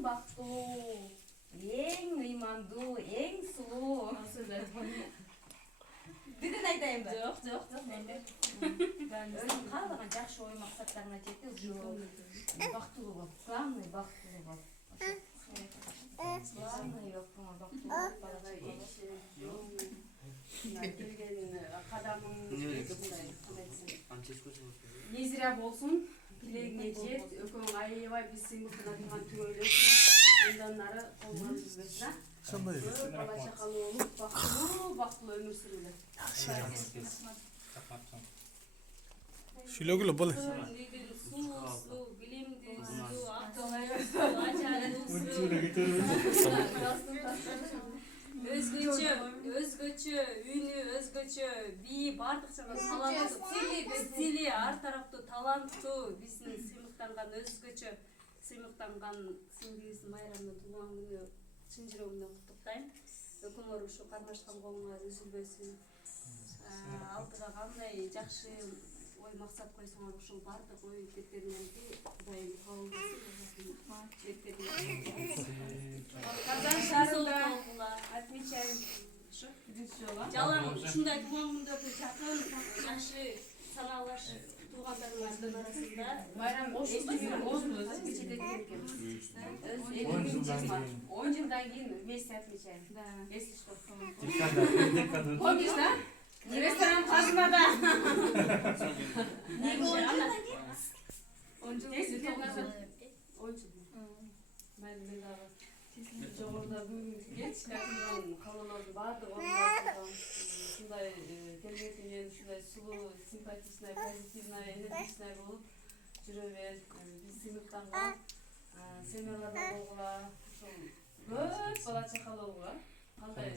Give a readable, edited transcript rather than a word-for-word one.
эң бактылуу, эң ыймандуу, эң сулуу. Бүгүн айтайынбы? Жок. Өзүң каалаган жакшы ой максаттарыңа жетти, ушул бактылуу бол. Главный бактылуу бол. Главный бактылуу бол. Келген кадамың не зря болсун, тилегиңе жет, экөөң аябай биз сыймыктана турган түгөйлөсүң, андан ары колгон жүрбөс да. Көп бала чакалуу болуп, бактылуу өмүр сүргүлө. Şöyle bol. Суу, билимдүү, өзгөчө, үнү өзгөчө, бии бардык жагы таланттуу, стили ар тараптуу таланттуу, биздин сыймыктанган өзгөчө сыймыктанган сиңдибиз Майрамдын туулган күнү чын жүрөгүмдөн куттуктайм. Өкүмөр ушу кармашкан колуңар үзүлбөсүн. Алдыга кандай жакшы ой максат койсоңор ушул бардык ой теттериңерди Кудайым кабыл Казан шаарында отмечаем жалаң ушундай туулган күндөрдү жакын жакшы санаалаш туугандарыңардын арасында Майрам он жылдан кийин вместе отмечаем. Если что. Помнишь, да? Ресторан Казмада. Жогоруда бүгүнкү кеч калоолордун баардыгы орундалган ушундай келбети менен ушундай сулуу, симпатичный, позитивный, энергичный болуп жүрө бер. Биз сыймыктанган семьяларда болгула, ошол көп бала чакалууга кандай